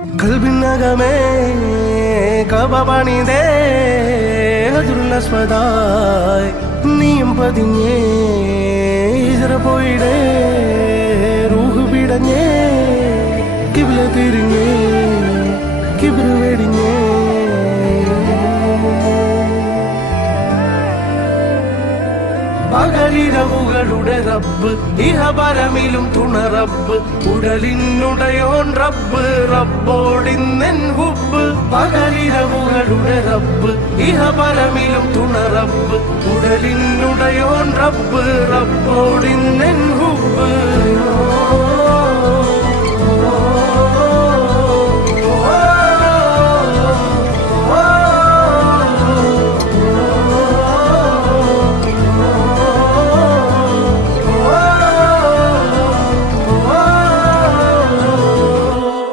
കൽബിനകമേ കബപണിതേ ഹജറുൽ നീയും പതിഞ്ഞേ ഇജറ പോയിടേ റൂഹ് പിടഞ്ഞേ കിബില തിരിഞ്ഞേ കിബിറ് വെടിഞ്ഞേ പകലിരവുകളുടെ റബ്ബ് ഇഹപരമിലും തുണ റബ്ബ് ഉടലിനുടയോൻ റബ്ബ് റബ്ബോടിന്നെൻ ഹുബ്ബ് പകലിരവുകളുടെ റബ്ബ് ഇഹപരമിലും തുണ റബ്ബ് ഉടലിനുടയോൻ റബ്ബ് റബ്ബോടിന്നെൻ ഹുബ്ബ്